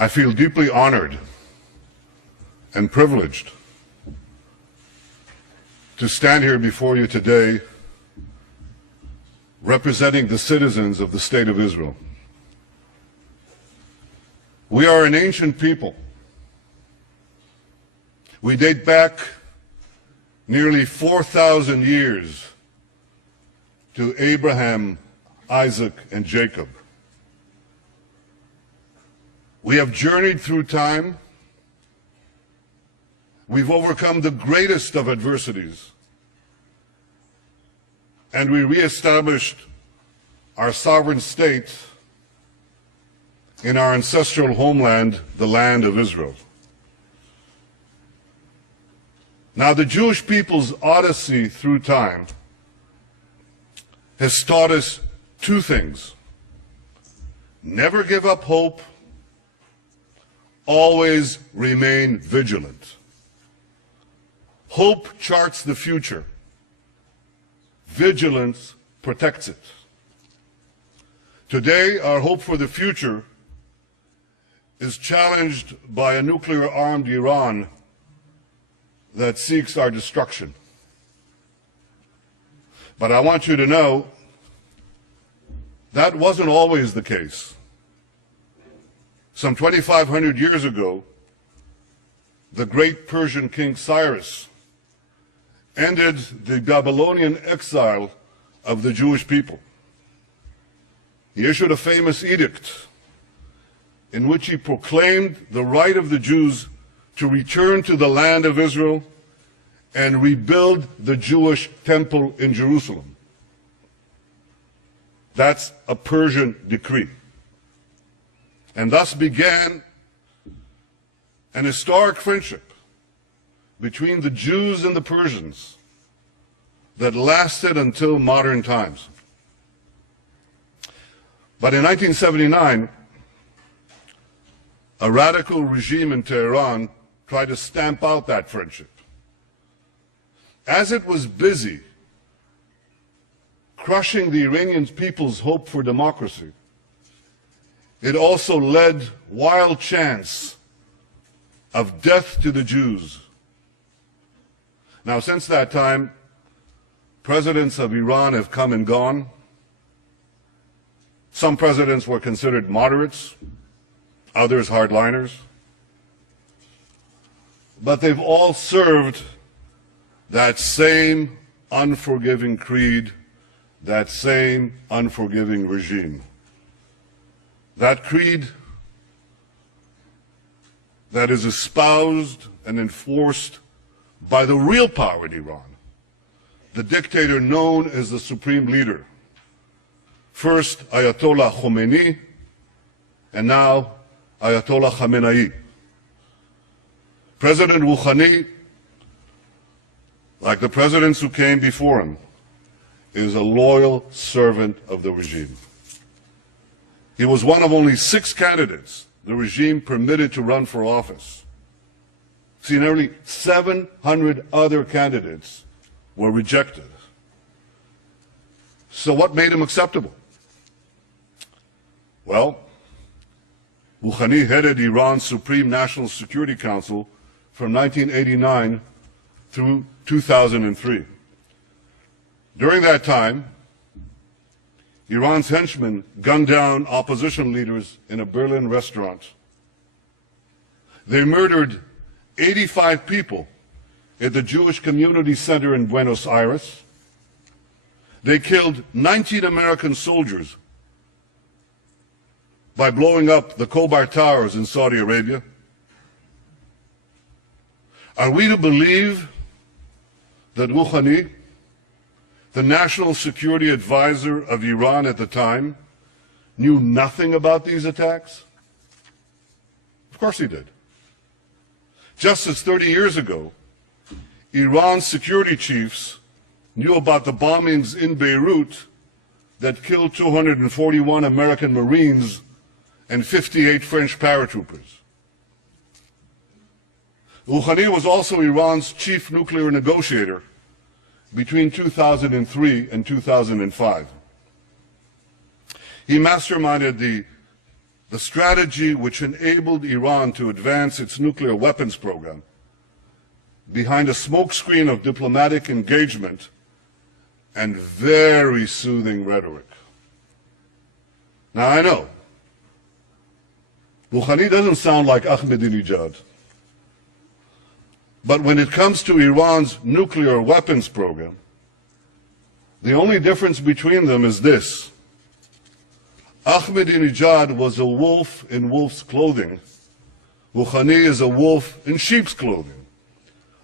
I feel deeply honored and privileged to stand here before you today representing the citizens of the State of Israel. We are an ancient people. We date back nearly 4,000 years to Abraham, Isaac, and Jacob. We have journeyed through time. We've overcome the greatest of adversities. And we reestablished our sovereign state in our ancestral homeland, the land of Israel. Now, the Jewish people's odyssey through time has taught us two things. Never give up hope, always remain vigilant. Hope charts the future. Vigilance protects it. Today, our hope for the future is challenged by a nuclear-armed Iran that seeks our destruction. But I want you to know that wasn't always the case. Some 2,500 years ago, the great Persian king Cyrus ended the Babylonian exile of the Jewish people. He issued a famous edict in which he proclaimed the right of the Jews to return to the land of Israel and rebuild the Jewish temple in Jerusalem. That's a Persian decree. And thus began an historic friendship between the Jews and the Persians that lasted until modern times. But in 1979, a radical regime in Tehran tried to stamp out that friendship. As it was busy crushing the Iranian people's hope for democracy, it also led wild chants of death to the Jews. Now, since that time, presidents of Iran have come and gone. Some presidents were considered moderates, others hardliners. But they've all served that same unforgiving creed, that same unforgiving regime. That creed that is espoused and enforced by the real power in Iran, the dictator known as the supreme leader. First Ayatollah Khomeini, and now Ayatollah Khamenei. President Rouhani, like the presidents who came before him, is a loyal servant of the regime. He was one of only 6 candidates the regime permitted to run for office. See, nearly 700 other candidates were rejected. So what made him acceptable? Well, Rouhani headed Iran's Supreme National Security Council from 1989 through 2003. During that time, Iran's henchmen gunned down opposition leaders in a Berlin restaurant. They murdered 85 people at the Jewish Community Center in Buenos Aires. They killed 19 American soldiers by blowing up the Khobar Towers in Saudi Arabia. Are we to believe that Rouhani, the national security advisor of Iran at the time, knew nothing about these attacks? Of course he did. Just as 30 years ago, Iran's security chiefs knew about the bombings in Beirut that killed 241 American Marines and 58 French paratroopers. Rouhani was also Iran's chief nuclear negotiator between 2003 and 2005. He masterminded the the strategy which enabled Iran to advance its nuclear weapons program behind a smokescreen of diplomatic engagement and very soothing rhetoric. Now I know, Rouhani doesn't sound like Ahmadinejad, but when it comes to Iran's nuclear weapons program, the only difference between them is this. Ahmadinejad was a wolf in wolf's clothing. Rouhani is a wolf in sheep's clothing.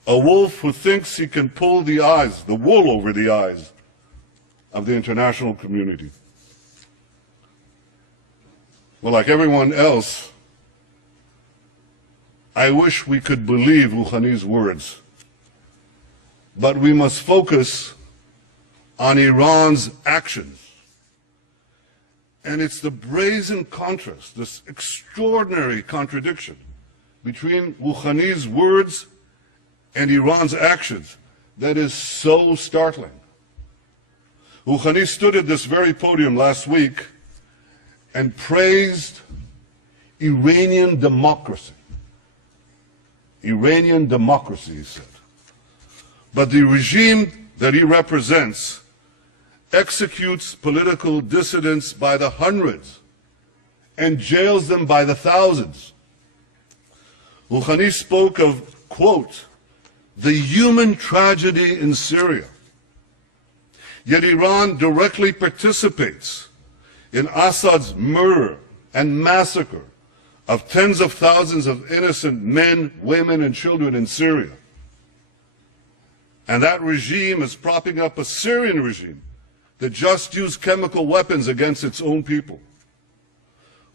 A wolf who thinks he can pull the wool over the eyes of the international community. Well, like everyone else, I wish we could believe Rouhani's words. But we must focus on Iran's actions. And it's the brazen contrast, this extraordinary contradiction between Rouhani's words and Iran's actions that is so startling. Rouhani stood at this very podium last week and praised Iranian democracy. Iranian democracy, he said. But the regime that he represents executes political dissidents by the hundreds and jails them by the thousands. Rouhani spoke of, quote, the human tragedy in Syria. Yet Iran directly participates in Assad's murder and massacre of tens of thousands of innocent men, women, and children in Syria. And that regime is propping up a Syrian regime that just used chemical weapons against its own people.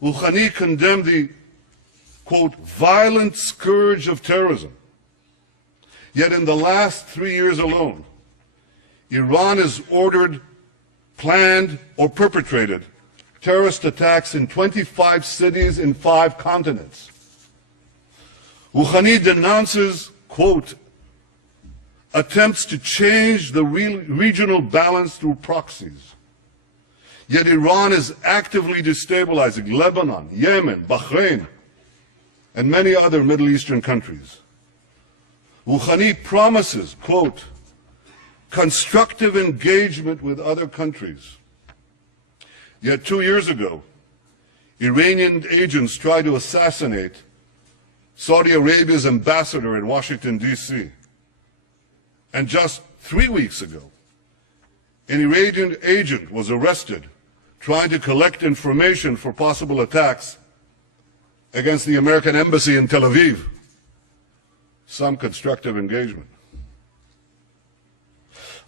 Rouhani condemned the, quote, violent scourge of terrorism. Yet in the last 3 years alone, Iran has ordered, planned, or perpetrated terrorist attacks in 25 cities in 5 continents. Rouhani denounces, quote, attempts to change the regional balance through proxies. Yet Iran is actively destabilizing Lebanon, Yemen, Bahrain, and many other Middle Eastern countries. Rouhani promises, quote, constructive engagement with other countries. Yet 2 years ago, Iranian agents tried to assassinate Saudi Arabia's ambassador in Washington, D.C. And just 3 weeks ago, an Iranian agent was arrested trying to collect information for possible attacks against the American embassy in Tel Aviv. Some constructive engagement.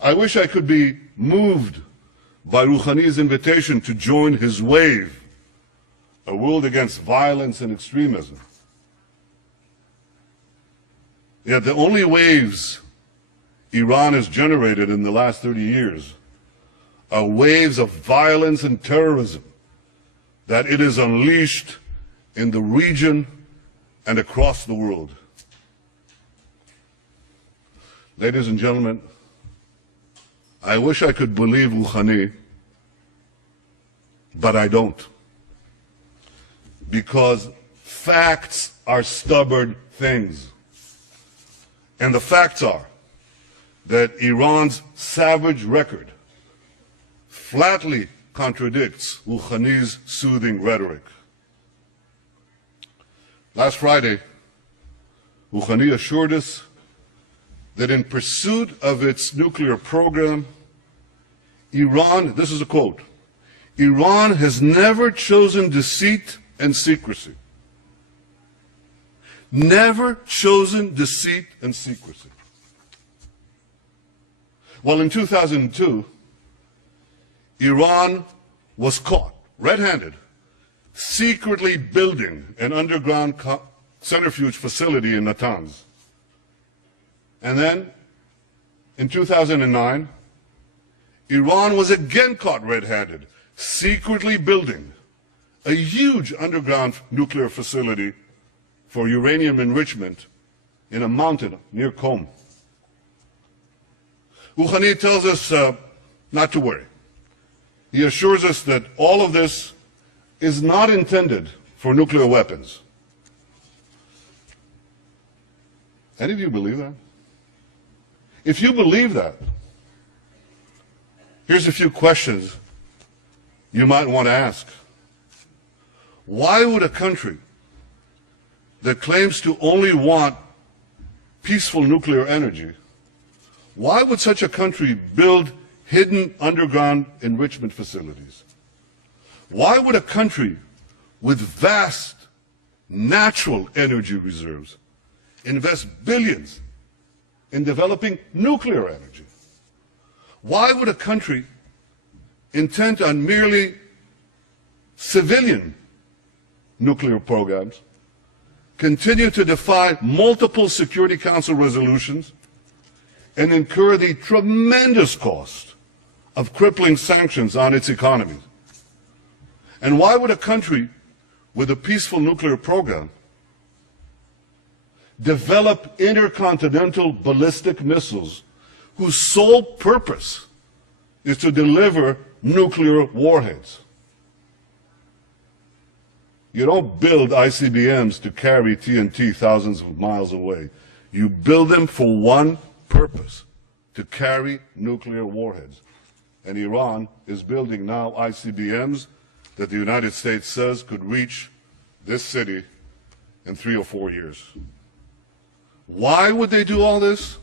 I wish I could be moved by Rouhani's invitation to join his wave, a world against violence and extremism. Yet the only waves Iran has generated in the last 30 years are waves of violence and terrorism that it has unleashed in the region and across the world. Ladies and gentlemen, I wish I could believe Rouhani, but I don't. Because facts are stubborn things. And the facts are that Iran's savage record flatly contradicts Rouhani's soothing rhetoric. Last Friday, Rouhani assured us that in pursuit of its nuclear program, Iran, this is a quote, Iran has never chosen deceit and secrecy. Never chosen deceit and secrecy. Well, in 2002, Iran was caught red-handed, secretly building an underground centrifuge facility in Natanz. And then, in 2009, Iran was again caught red-handed, secretly building a huge underground nuclear facility for uranium enrichment in a mountain near Qom. Rouhani tells us not to worry. He assures us that all of this is not intended for nuclear weapons. Any of you believe that? If you believe that, here's a few questions you might want to ask. Why would a country that claims to only want peaceful nuclear energy, why would such a country build hidden underground enrichment facilities? Why would a country with vast natural energy reserves invest billions in developing nuclear energy? Why would a country intent on merely civilian nuclear programs continue to defy multiple Security Council resolutions and incur the tremendous cost of crippling sanctions on its economies? And why would a country with a peaceful nuclear program develop intercontinental ballistic missiles whose sole purpose is to deliver nuclear warheads? You don't build ICBMs to carry TNT thousands of miles away. You build them for one purpose, to carry nuclear warheads. And Iran is building now ICBMs that the United States says could reach this city in 3 or 4 years. Why would they do all this?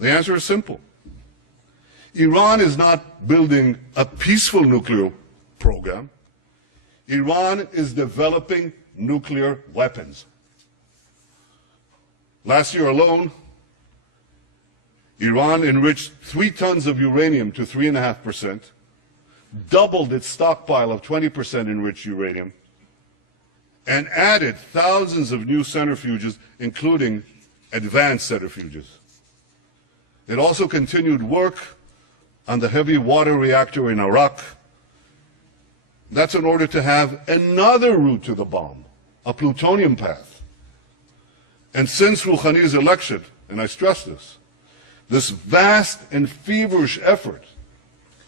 The answer is simple. Iran is not building a peaceful nuclear program. Iran is developing nuclear weapons. Last year alone, Iran enriched 3 tons of uranium to 3.5%, doubled its stockpile of 20% enriched uranium, and added thousands of new centrifuges, including advanced centrifuges. It also continued work on the heavy water reactor in Iraq. That's in order to have another route to the bomb, a plutonium path. And since Rouhani's election, and I stress this vast and feverish effort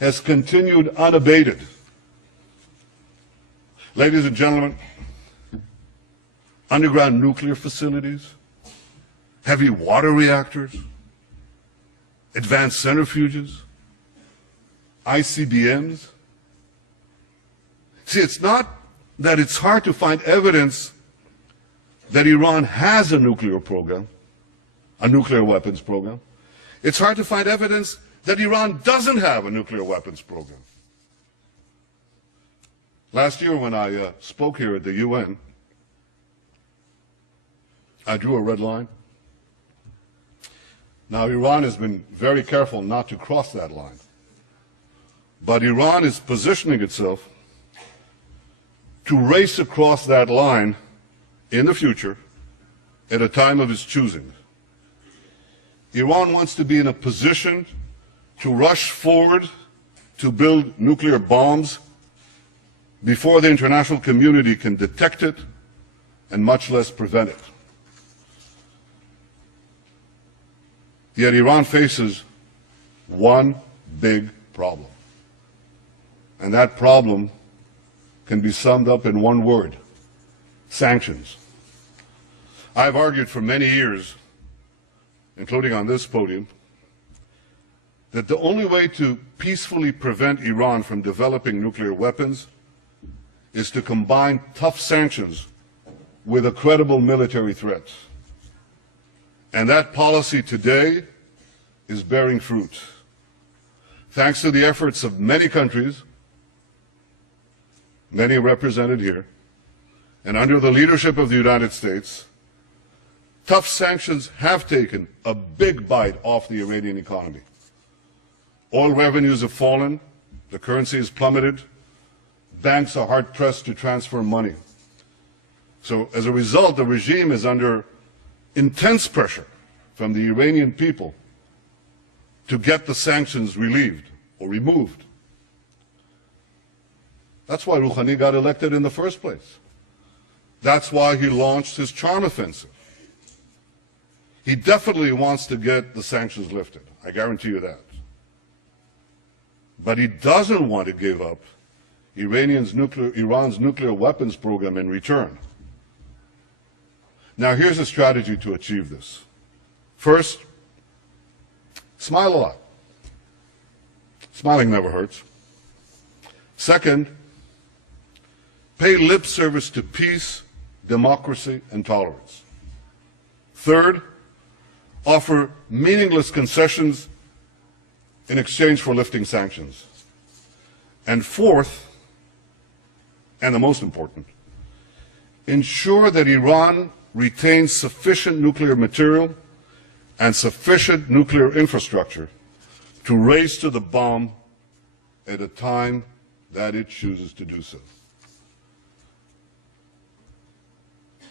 has continued unabated. Ladies and gentlemen, underground nuclear facilities, heavy water reactors, advanced centrifuges, ICBMs. See, it's not that it's hard to find evidence that Iran has a nuclear program, a nuclear weapons program. It's hard to find evidence that Iran doesn't have a nuclear weapons program. Last year when I spoke here at the UN, I drew a red line. Now, Iran has been very careful not to cross that line. But Iran is positioning itself to race across that line in the future at a time of its choosing. Iran wants to be in a position to rush forward to build nuclear bombs before the international community can detect it and much less prevent it. Yet Iran faces one big problem. And that problem can be summed up in one word: sanctions. I've argued for many years, including on this podium, that the only way to peacefully prevent Iran from developing nuclear weapons is to combine tough sanctions with a credible military threat. And that policy today is bearing fruit. Thanks to the efforts of many countries, many represented here, and under the leadership of the United States, tough sanctions have taken a big bite off the Iranian economy. Oil revenues have fallen, the currency has plummeted, banks are hard-pressed to transfer money. So as a result, the regime is under intense pressure from the Iranian people to get the sanctions relieved or removed. That's why Rouhani got elected in the first place. That's why he launched his charm offensive. He definitely wants to get the sanctions lifted, I guarantee you that. But he doesn't want to give up Iran's nuclear weapons program in return. Now, here's a strategy to achieve this. First, smile a lot. Smiling never hurts. Second, pay lip service to peace, democracy, and tolerance. Third, offer meaningless concessions in exchange for lifting sanctions. And fourth, and the most important, ensure that Iran retains sufficient nuclear material and sufficient nuclear infrastructure to race to the bomb at a time that it chooses to do so.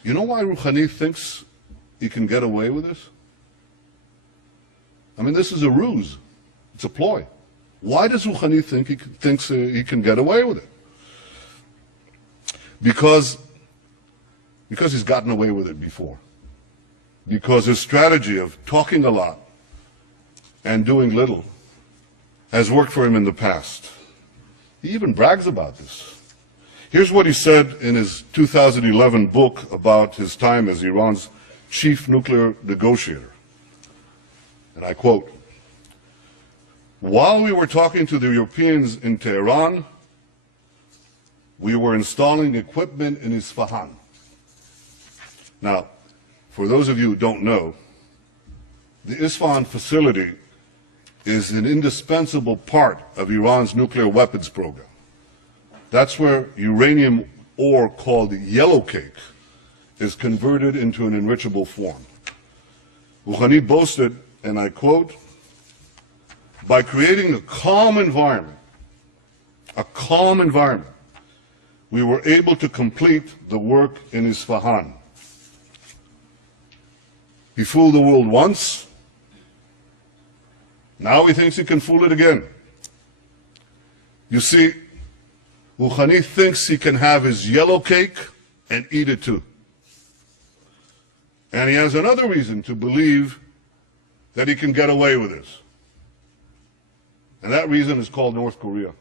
You know why Rouhani thinks he can get away with this? I mean, this is a ruse. It's a ploy. Why does Rouhani think thinks he can get away with it? Because he's gotten away with it before. Because his strategy of talking a lot and doing little has worked for him in the past. He even brags about this. Here's what he said in his 2011 book about his time as Iran's chief nuclear negotiator. And I quote, "While we were talking to the Europeans in Tehran, we were installing equipment in Isfahan." Now, for those of you who don't know, the Isfahan facility is an indispensable part of Iran's nuclear weapons program. That's where uranium ore called yellow cake is converted into an enrichable form. Rouhani boasted, and I quote, "By creating a calm environment, we were able to complete the work in Isfahan." He fooled the world once. Now he thinks he can fool it again. You see, Rouhani thinks he can have his yellow cake and eat it too. And he has another reason to believe that he can get away with this. And that reason is called North Korea.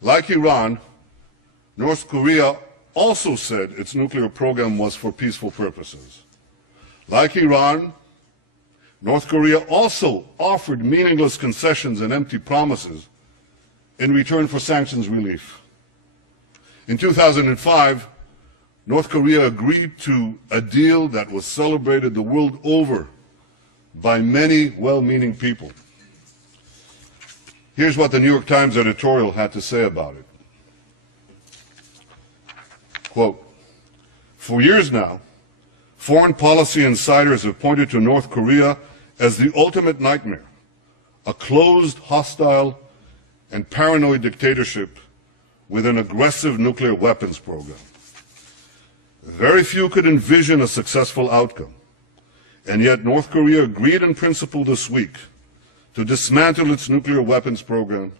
Like Iran, North Korea also said its nuclear program was for peaceful purposes. Like Iran, North Korea also offered meaningless concessions and empty promises in return for sanctions relief. In 2005, North Korea agreed to a deal that was celebrated the world over by many well-meaning people. Here's what the New York Times editorial had to say about it. Quote, "For years now, foreign policy insiders have pointed to North Korea as the ultimate nightmare, a closed, hostile, and paranoid dictatorship with an aggressive nuclear weapons program. Very few could envision a successful outcome, and yet North Korea agreed in principle this week to dismantle its nuclear weapons program,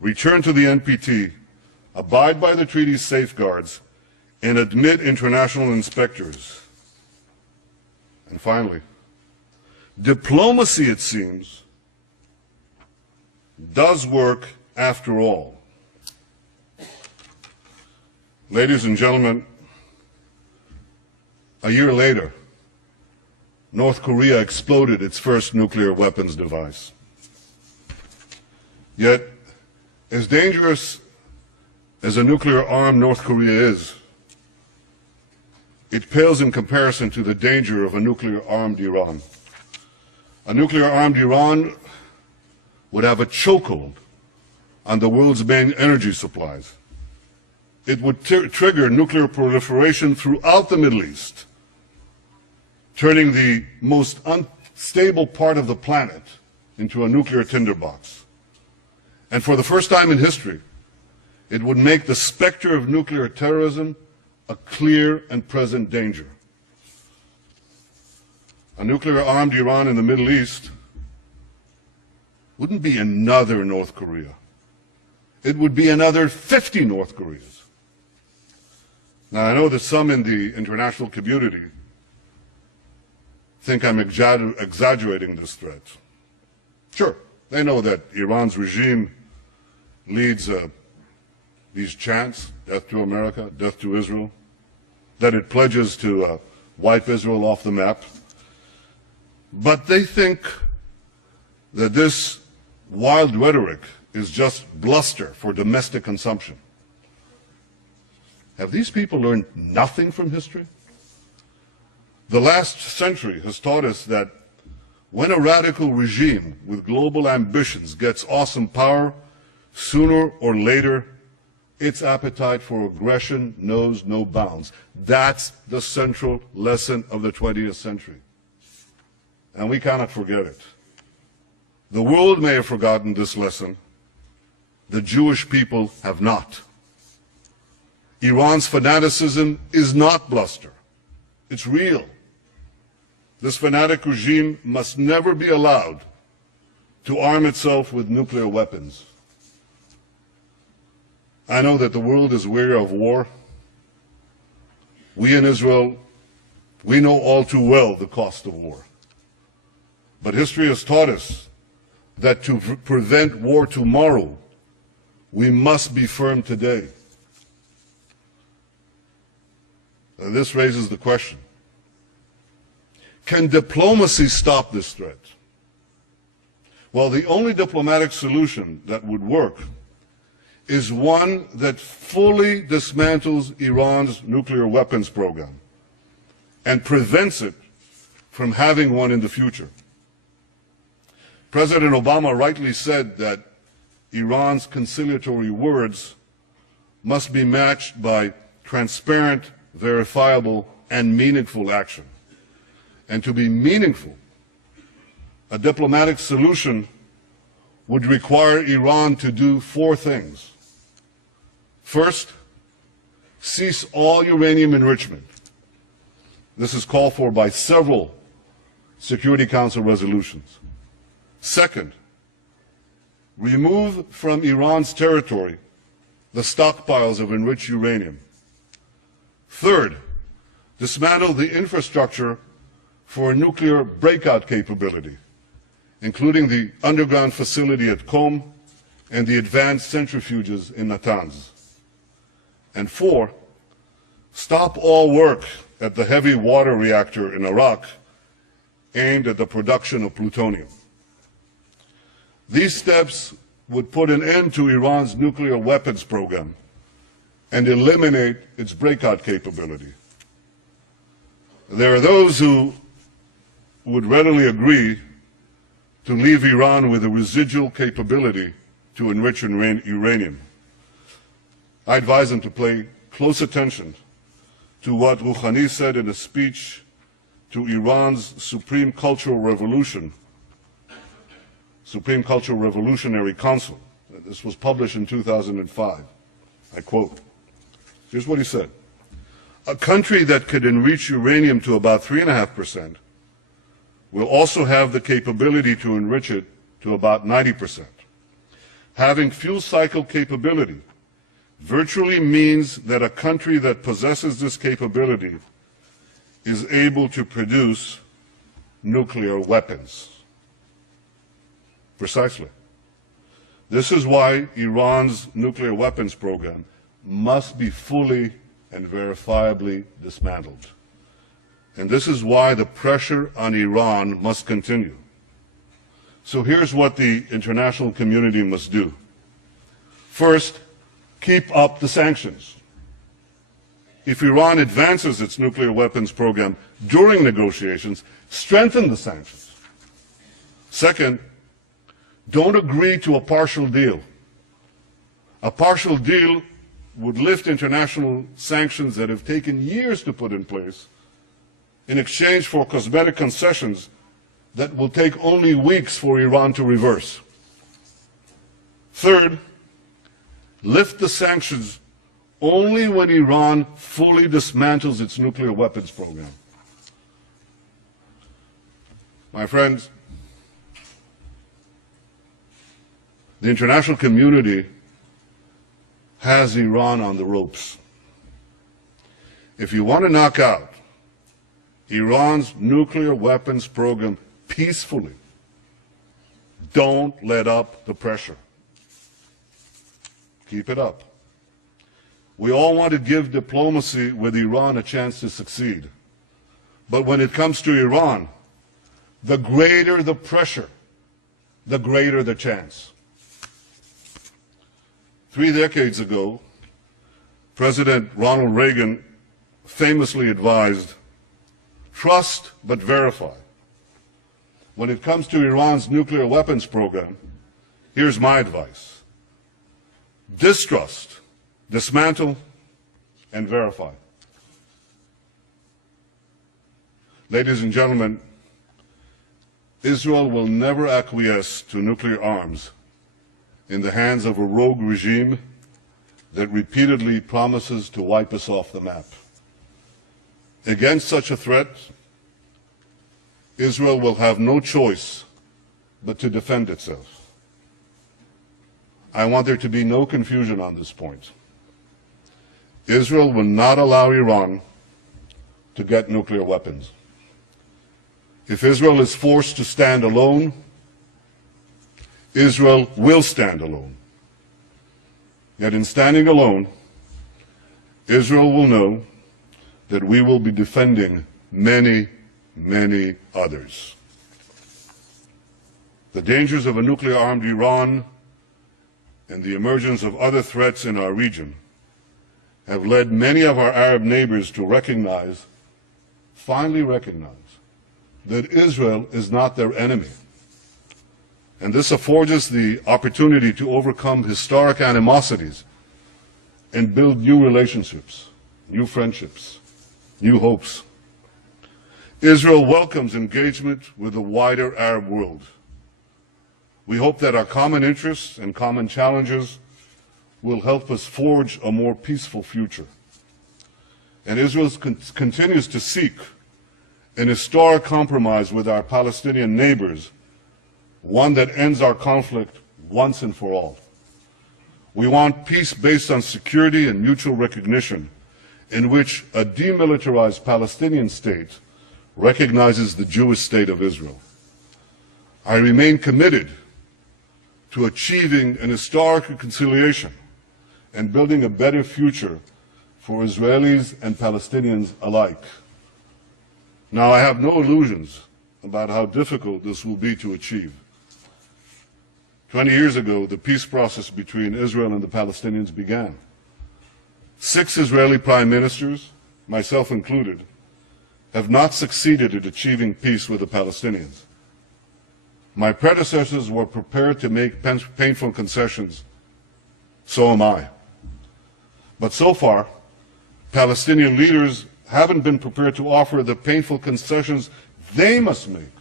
return to the NPT, abide by the treaty's safeguards, and admit international inspectors. And finally, diplomacy, it seems, does work after all." Ladies and gentlemen, a year later, North Korea exploded its first nuclear weapons device. Yet, as dangerous as a nuclear-armed North Korea is, it pales in comparison to the danger of a nuclear-armed Iran. A nuclear-armed Iran would have a chokehold on the world's main energy supplies. It would trigger nuclear proliferation throughout the Middle East, turning the most unstable part of the planet into a nuclear tinderbox. And for the first time in history, it would make the specter of nuclear terrorism a clear and present danger. A nuclear-armed Iran in the Middle East wouldn't be another North Korea. It would be another 50 North Koreas. Now, I know that some in the international community think I'm exaggerating this threat. Sure, they know that Iran's regime leads a these chants, death to America, death to Israel, that it pledges to wipe Israel off the map. But they think that this wild rhetoric is just bluster for domestic consumption. Have these people learned nothing from history? The last century has taught us that when a radical regime with global ambitions gets awesome power, sooner or later, its appetite for aggression knows no bounds. That's the central lesson of the 20th century. And we cannot forget it. The world may have forgotten this lesson. The Jewish people have not. Iran's fanaticism is not bluster. It's real. This fanatic regime must never be allowed to arm itself with nuclear weapons. I know that the world is weary of war. We in Israel, we know all too well the cost of war. But history has taught us that to prevent war tomorrow, we must be firm today. And this raises the question, can diplomacy stop this threat? Well, the only diplomatic solution that would work is one that fully dismantles Iran's nuclear weapons program and prevents it from having one in the future. President Obama rightly said that Iran's conciliatory words must be matched by transparent, verifiable, and meaningful action. And to be meaningful, a diplomatic solution would require Iran to do four things. First, cease all uranium enrichment. This is called for by several Security Council resolutions. Second, remove from Iran's territory the stockpiles of enriched uranium. Third, dismantle the infrastructure for a nuclear breakout capability, including the underground facility at Qom and the advanced centrifuges in Natanz. And four, stop all work at the heavy water reactor in Iraq aimed at the production of plutonium. These steps would put an end to Iran's nuclear weapons program and eliminate its breakout capability. There are those who would readily agree to leave Iran with a residual capability to enrich uranium. I advise them to pay close attention to what Rouhani said in a speech to Iran's Supreme Cultural Revolutionary Council. This was published in 2005. I quote, here's what he said. A country that could enrich uranium to about 3.5% will also have the capability to enrich it to about 90%. Having fuel cycle capability virtually means that a country that possesses this capability is able to produce nuclear weapons. Precisely. This is why Iran's nuclear weapons program must be fully and verifiably dismantled. And this is why the pressure on Iran must continue. So here's what the international community must do. First, keep up the sanctions. If Iran advances its nuclear weapons program during negotiations, strengthen the sanctions. Second, don't agree to a partial deal. A partial deal would lift international sanctions that have taken years to put in place in exchange for cosmetic concessions that will take only weeks for Iran to reverse. Third, lift the sanctions only when Iran fully dismantles its nuclear weapons program. My friends, the international community has Iran on the ropes. If you want to knock out Iran's nuclear weapons program peacefully, don't let up the pressure. Keep it up. We all want to give diplomacy with Iran a chance to succeed. But when it comes to Iran, the greater the pressure, the greater the chance. 3 decades ago, President Ronald Reagan famously advised, trust but verify. When it comes to Iran's nuclear weapons program, here's my advice. Distrust, dismantle, and verify. Ladies and gentlemen, Israel will never acquiesce to nuclear arms in the hands of a rogue regime that repeatedly promises to wipe us off the map. Against such a threat, Israel will have no choice but to defend itself. I want there to be no confusion on this point. Israel will not allow Iran to get nuclear weapons. If Israel is forced to stand alone, Israel will stand alone. Yet in standing alone, Israel will know that we will be defending many, many others. The dangers of a nuclear-armed Iran and the emergence of other threats in our region have led many of our Arab neighbors to recognize, finally recognize, that Israel is not their enemy. And this affords us the opportunity to overcome historic animosities and build new relationships, new friendships, new hopes. Israel welcomes engagement with the wider Arab world. We hope that our common interests and common challenges will help us forge a more peaceful future. And Israel continues to seek an historic compromise with our Palestinian neighbors, one that ends our conflict once and for all. We want peace based on security and mutual recognition, in which a demilitarized Palestinian state recognizes the Jewish state of Israel. I remain committed to achieving an historic reconciliation and building a better future for Israelis and Palestinians alike. Now, I have no illusions about how difficult this will be to achieve. 20 years ago, the peace process between Israel and the Palestinians began. 6 Israeli prime ministers, myself included, have not succeeded at achieving peace with the Palestinians. My predecessors were prepared to make painful concessions. So am I. But so far, Palestinian leaders haven't been prepared to offer the painful concessions they must make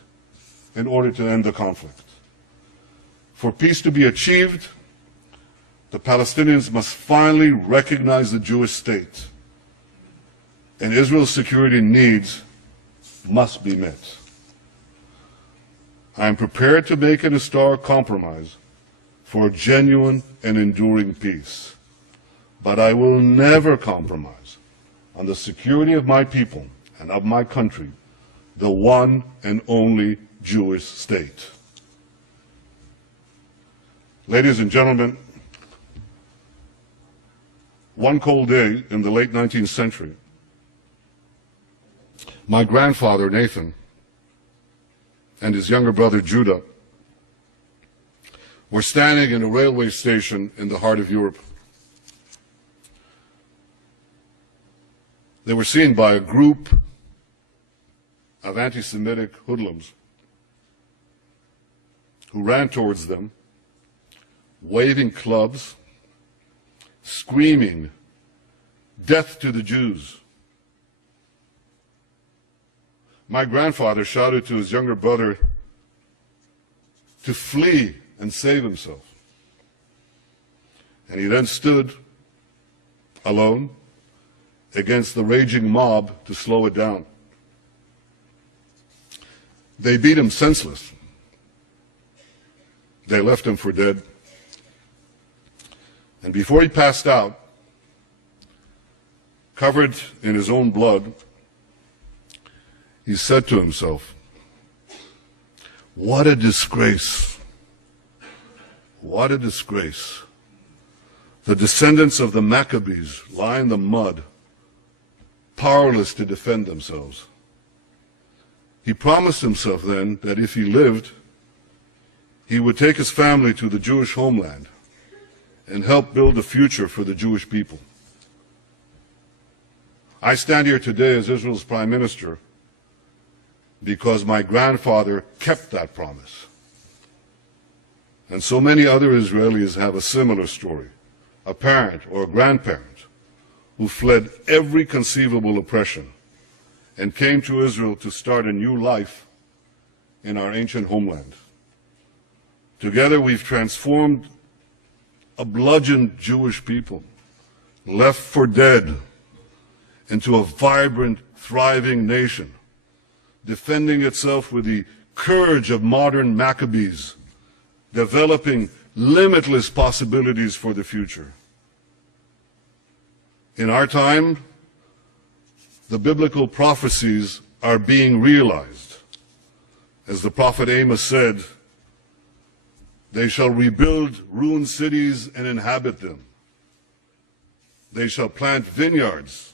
in order to end the conflict. For peace to be achieved, the Palestinians must finally recognize the Jewish state, and Israel's security needs must be met. I am prepared to make an historic compromise for a genuine and enduring peace, but I will never compromise on the security of my people and of my country, the one and only Jewish state. Ladies and gentlemen, one cold day in the late 19th century, my grandfather, Nathan, and his younger brother, Judah, were standing in a railway station in the heart of Europe. They were seen by a group of anti-Semitic hoodlums who ran towards them, waving clubs, screaming, "Death to the Jews." My grandfather shouted to his younger brother to flee and save himself. And he then stood alone against the raging mob to slow it down. They beat him senseless. They left him for dead. And before he passed out, covered in his own blood, he said to himself, "What a disgrace. What a disgrace. The descendants of the Maccabees lie in the mud, powerless to defend themselves. He promised himself then that if he lived, he would take his family to the Jewish homeland and help build a future for the Jewish people. I stand here today as Israel's Prime Minister because my grandfather kept that promise. And so many other Israelis have a similar story, a parent or a grandparent who fled every conceivable oppression and came to Israel to start a new life in our ancient homeland. Together we've transformed a bludgeoned Jewish people, left for dead, into a vibrant, thriving nation, defending itself with the courage of modern Maccabees, developing limitless possibilities for the future. In our time, the biblical prophecies are being realized. As the prophet Amos said, they shall rebuild ruined cities and inhabit them. They shall plant vineyards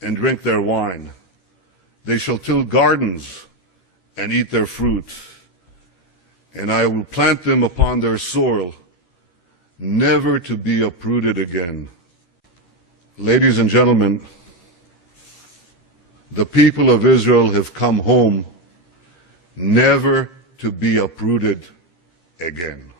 and drink their wine. They shall till gardens and eat their fruit. And I will plant them upon their soil, never to be uprooted again. Ladies and gentlemen, the people of Israel have come home, never to be uprooted again.